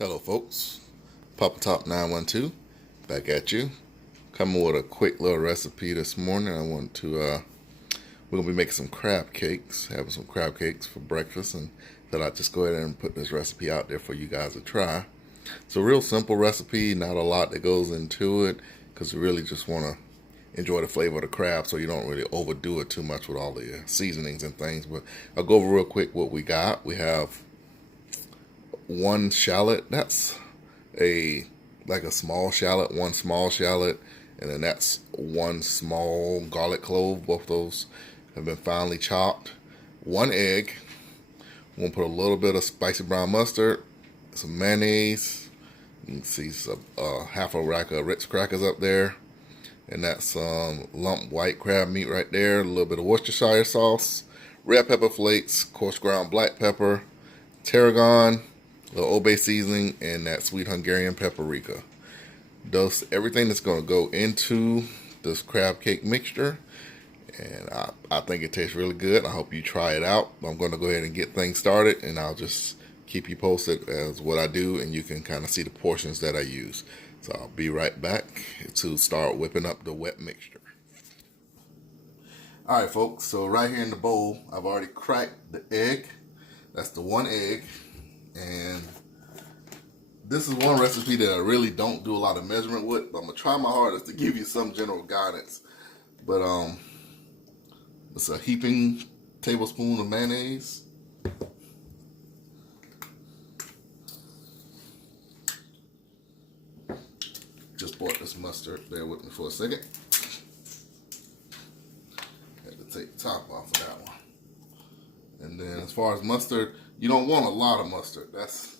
Hello folks, Papa Top 912 back at you. Coming with a quick little recipe this morning. We're gonna be making some crab cakes, having some crab cakes for breakfast, and thought I'd just go ahead and put this recipe out there for you guys to try. It's a real simple recipe, not a lot that goes into it, because you really just want to enjoy the flavor of the crab, so you don't really overdo it too much with all the seasonings and things. But I'll go over real quick what we got. We have one shallot. That's a small shallot, one small shallot, and then that's one small garlic clove. Both those have been finely chopped. One egg. We're gonna put a little bit of spicy brown mustard, some mayonnaise. You can see some half a rack of Ritz crackers up there, and that's some lump white crab meat right there. A little bit of Worcestershire sauce, red pepper flakes, coarse ground black pepper, tarragon, a little Old Bay seasoning, and that sweet Hungarian paprika. Those everything that's going to go into this crab cake mixture, and I think it tastes really good. I hope you try it out. I'm going to go ahead and get things started, and I'll just keep you posted as what I do, and you can kind of see the portions that I use. So I'll be right back to start whipping up the wet mixture. Alright folks, so right here in the bowl, I've already cracked the egg. That's the one egg. And this is one recipe that I really don't do a lot of measurement with, but I'm going to try my hardest to give you some general guidance. But it's a heaping tablespoon of mayonnaise. Just bought this mustard. Bear with me for a second. Had to take the top off of that one. And then as far as mustard, you don't want a lot of mustard. That's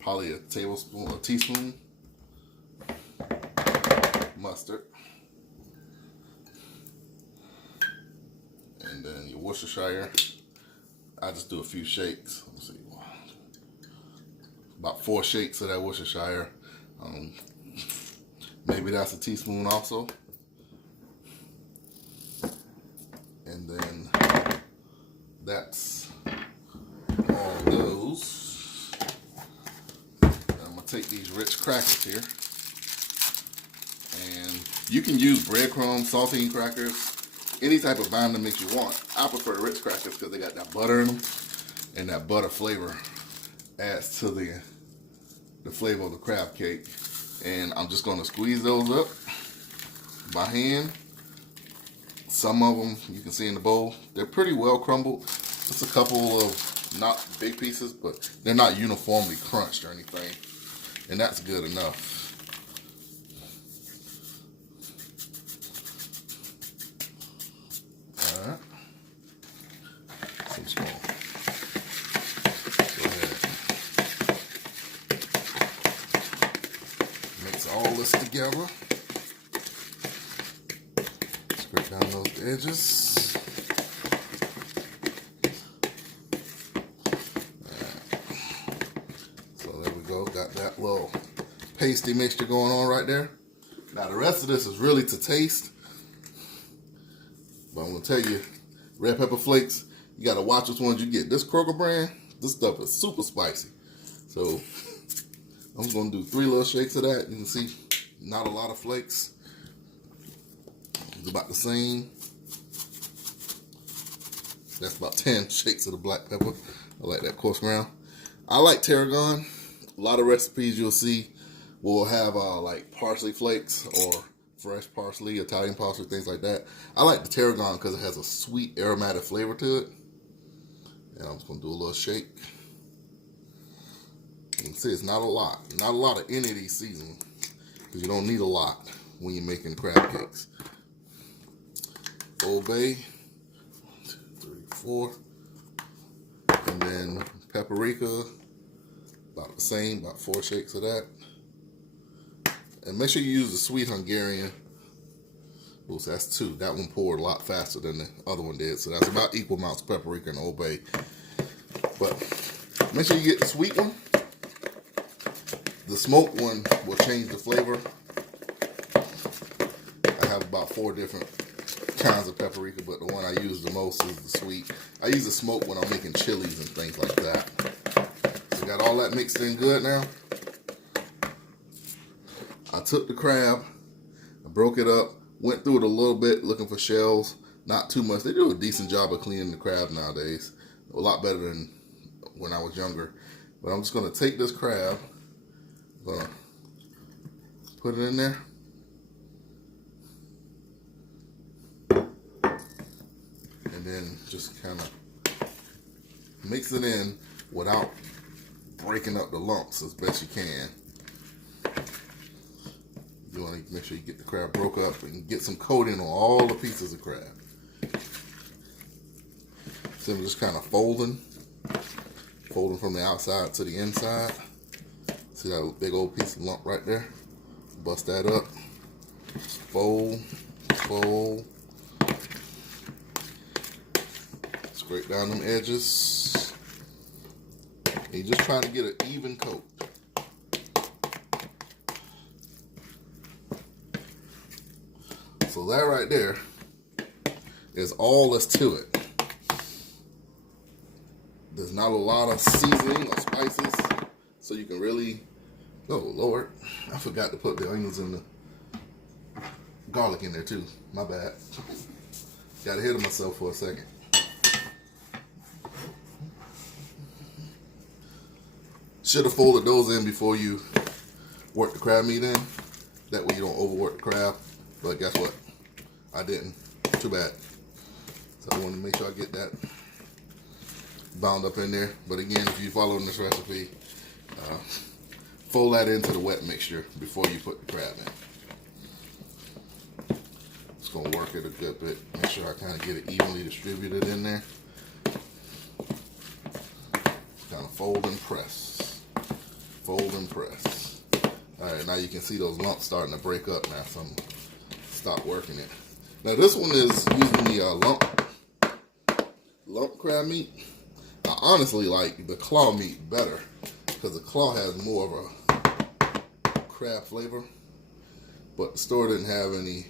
probably a teaspoon mustard. And then your Worcestershire, I just do a few shakes. Let's see, about 4 shakes of that Worcestershire. Maybe that's a teaspoon also. And then that's all those. I'm gonna take these Ritz crackers here, and you can use breadcrumbs, saltine crackers, any type of binding mix you want. I prefer Ritz crackers because they got that butter in them, and that butter flavor adds to the flavor of the crab cake. And I'm just gonna squeeze those up by hand. Some of them you can see in the bowl, they're pretty well crumbled. Just a couple of not big pieces, but they're not uniformly crunched or anything. And that's good enough. Alright. Some small. Go ahead. Mix all this together. Scrape down those edges. Got that little pasty mixture going on right there. Now the rest of this is really to taste, but I'm gonna tell you, red pepper flakes, you gotta watch which ones you get. This Kroger brand, this stuff is super spicy. So I'm gonna do 3 little shakes of that. You can see not a lot of flakes. It's about the same. That's about 10 shakes of the black pepper. I like that coarse ground. I like tarragon. A lot of recipes you'll see will have like parsley flakes or fresh parsley, Italian parsley, things like that. I like the tarragon because it has a sweet aromatic flavor to it. And I'm just going to do a little shake. You can see it's not a lot. Not a lot of any of these seasonings, because you don't need a lot when you're making crab cakes. Old Bay, 1, 2, 3, 4. And then paprika. About the same, about 4 shakes of that. And make sure you use the sweet Hungarian. Ooh, so that's 2. That one poured a lot faster than the other one did. So that's about equal amounts of paprika and Old Bay. But make sure you get the sweet one. The smoked one will change the flavor. I have about 4 different kinds of paprika, but the one I use the most is the sweet. I use the smoked when I'm making chilies and things like that. we got all that mixed in good now. I took the crab, I broke it up, went through it a little bit looking for shells, not too much. They do a decent job of cleaning the crab nowadays, a lot better than when I was younger. But I'm just going to take this crab, I'm going to put it in there. And then just kind of mix it in without breaking up the lumps as best you can. You want to make sure you get the crab broke up and get some coating on all the pieces of crab. So I'm just kind of folding from the outside to the inside. See that big old piece of lump right there? Bust that up. Fold, fold. Scrape down them edges. And you're just trying to get an even coat. So that right there is all that's to it. There's not a lot of seasoning or spices, so you can really, oh Lord, I forgot to put the onions and the garlic in there too. My bad. Got ahead of myself for a second. Should have folded those in before you work the crab meat in. That way you don't overwork the crab. But guess what? I didn't. Too bad. So I want to make sure I get that bound up in there. But again, if you're following this recipe, fold that into the wet mixture before you put the crab in. Just going to work it a good bit. Make sure I kind of get it evenly distributed in there. Kind of fold and press. Fold and press. Alright, now you can see those lumps starting to break up now, so I'm going to stop working it. Now this one is using the lump crab meat. I honestly like the claw meat better because the claw has more of a crab flavor, but the store didn't have any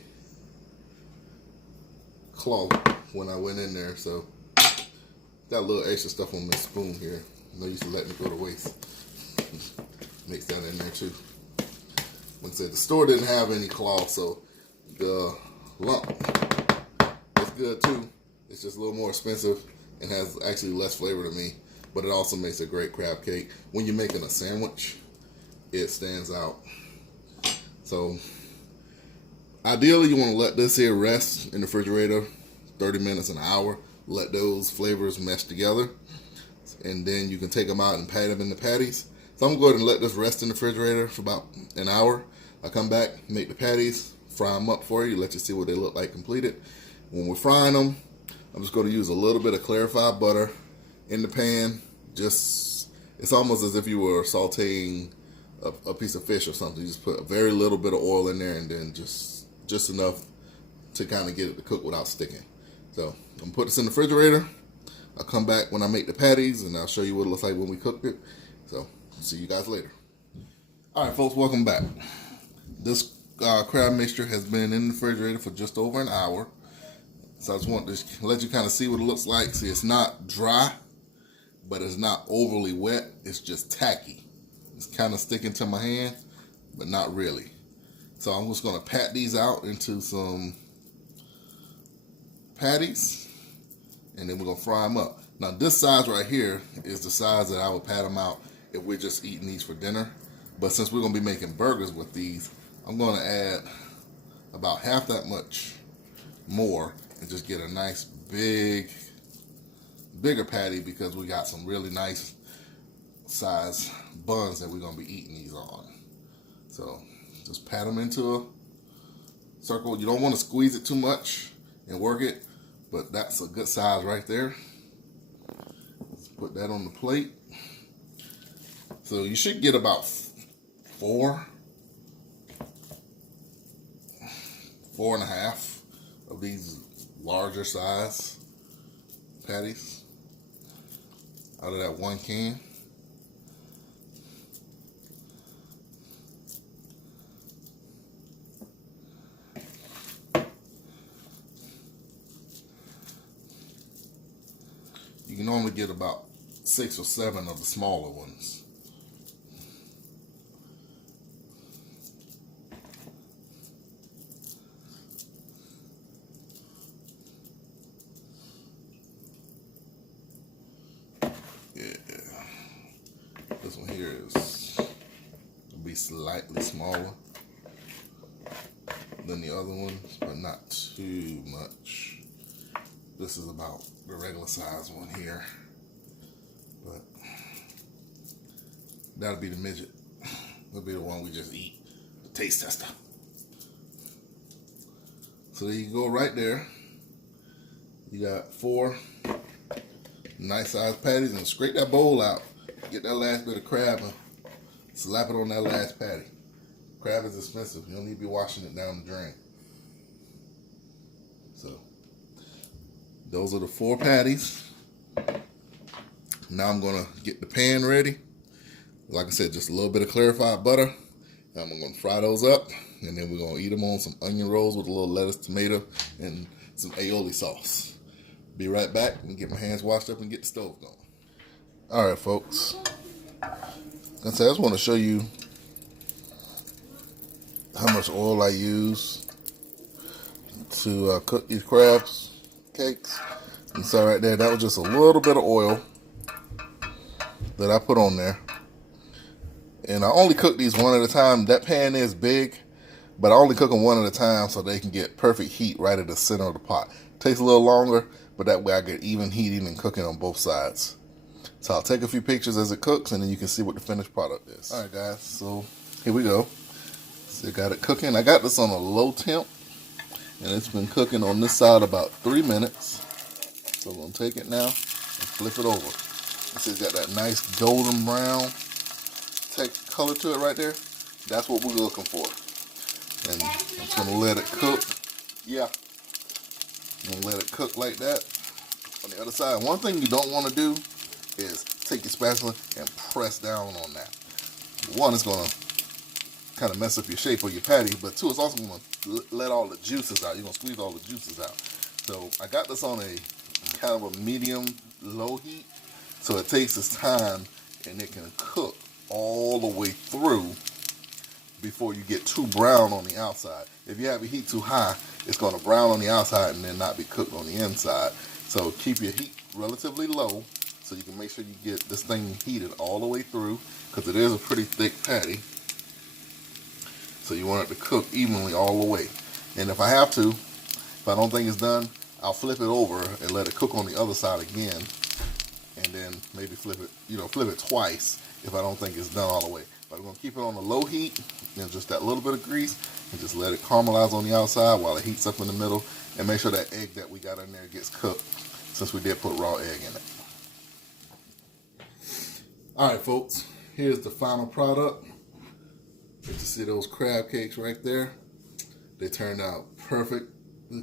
claw when I went in there, so got a little extra stuff on my spoon here. No use to letting it go to waste. Mix that in there too. Like I said, the store didn't have any claw, so the lump is good too. It's just a little more expensive and has actually less flavor to me, but it also makes a great crab cake. When you're making a sandwich, it stands out. So ideally you want to let this here rest in the refrigerator 30 minutes, an hour. Let those flavors mesh together, and then you can take them out and pat them in the patties. So I'm going to go ahead and let this rest in the refrigerator for about an hour. I come back, make the patties, fry them up for you, let you see what they look like completed. When we're frying them, I'm just going to use a little bit of clarified butter in the pan. Just, it's almost as if you were sauteing a piece of fish or something. You just put a very little bit of oil in there and then just enough to kind of get it to cook without sticking. So I'm going to put this in the refrigerator. I'll come back when I make the patties and I'll show you what it looks like when we cooked it. So see you guys later. All right, folks, welcome back. This crab mixture has been in the refrigerator for just over an hour. So I just want to let you kind of see what it looks like. See, it's not dry, but it's not overly wet. It's just tacky. It's kind of sticking to my hand, but not really. So I'm just going to pat these out into some patties, and then we're going to fry them up. Now, this size right here is the size that I would pat them out if we're just eating these for dinner. But since we're going to be making burgers with these, I'm going to add about half that much more and just get a nice bigger patty, because we got some really nice size buns that we're going to be eating these on. So just pat them into a circle. You don't want to squeeze it too much and work it, but that's a good size right there. Let's put that on the plate. So you should get about four and a half of these larger size patties out of that one can. You can only get about 6 or 7 of the smaller ones. slightly smaller than the other ones, but not too much. This is about the regular size one here, but that'll be the midget. That'll be the one we just eat, the taste tester. So there you go right there. You got 4 nice sized patties, and scrape that bowl out. Get that last bit of crab and slap it on that last patty. Crab is expensive. You don't need to be washing it down the drain. So those are the 4 patties. Now I'm gonna get the pan ready. Like I said, just a little bit of clarified butter. I'm gonna fry those up, and then we're gonna eat them on some onion rolls with a little lettuce, tomato, and some aioli sauce. Be right back and get my hands washed up and get the stove going. All right, folks. I just want to show you how much oil I use to cook these crabs cakes. And so right there, that was just a little bit of oil that I put on there. And I only cook these one at a time. That pan is big, but I only cook them one at a time so they can get perfect heat right at the center of the pot. Takes a little longer, but that way I get even heating and cooking on both sides. So I'll take a few pictures as it cooks, and then you can see what the finished product is. All right, guys, so here we go. So I got it cooking. I got this on a low temp, and it's been cooking on this side about 3 minutes. So I'm gonna take it now and flip it over. It's got that nice golden brown color to it right there. That's what we're looking for. And I'm just gonna let it cook. Yeah. I'm gonna let it cook like that on the other side. One thing you don't want to do is take your spatula and press down on that. One, it's gonna kind of mess up your shape of your patty, but 2, it's also gonna let all the juices out. You're gonna squeeze all the juices out. So I got this on a kind of a medium low heat, so it takes its time and it can cook all the way through before you get too brown on the outside. If you have your heat too high, it's going to brown on the outside and then not be cooked on the inside. So keep your heat relatively low so you can make sure you get this thing heated all the way through, because it is a pretty thick patty. So you want it to cook evenly all the way. And if I have to, if I don't think it's done, I'll flip it over and let it cook on the other side again, and then maybe flip it twice if I don't think it's done all the way. But I'm going to keep it on a low heat and just that little bit of grease, and just let it caramelize on the outside while it heats up in the middle, and make sure that egg that we got in there gets cooked, since we did put raw egg in it. Alright, folks, here's the final product. Get to see those crab cakes right there. They turned out perfect,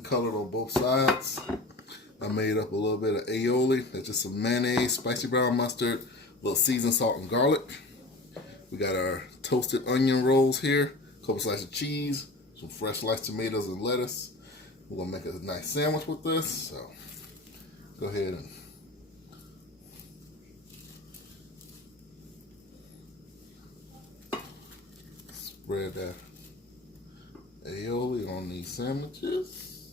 colored on both sides. I made up a little bit of aioli. That's just some mayonnaise, spicy brown mustard, a little seasoned salt and garlic. We got our toasted onion rolls here, a couple slices of cheese, some fresh sliced tomatoes and lettuce. We're gonna make a nice sandwich with this, so go ahead and spread that aioli on these sandwiches.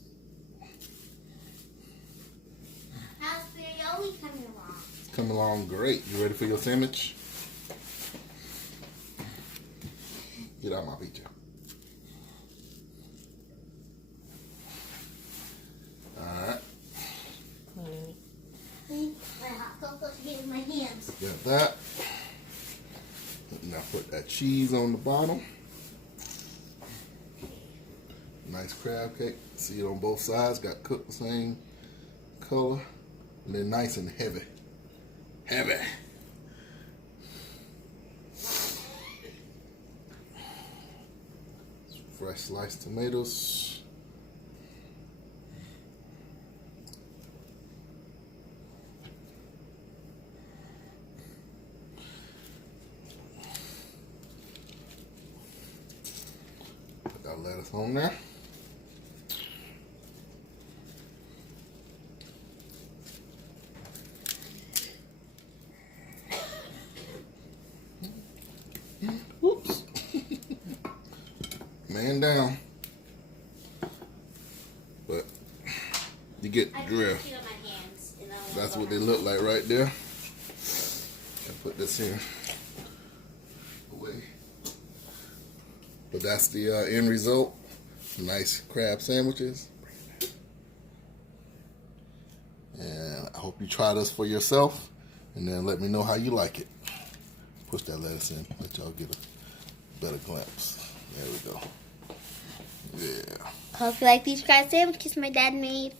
How's the aioli coming along? It's coming along great. You ready for your sandwich? Get out my picture. Alright. My hot cocoa's getting my hands. Got that. Now put that cheese on the bottom. Nice crab cake. See it on both sides. Got cooked the same color. And they're nice and heavy. Heavy. Fresh sliced tomatoes. Put that lettuce on there. Whoops. Man down. But you get the drill. That's what they look like right there. I'll put this here away. that's the end result. Nice crab sandwiches. And I hope you try this for yourself, and then let me know how you like it. Push that lettuce in, let y'all get a better glimpse. There we go. Yeah. Hope you like these crab sandwiches my dad made.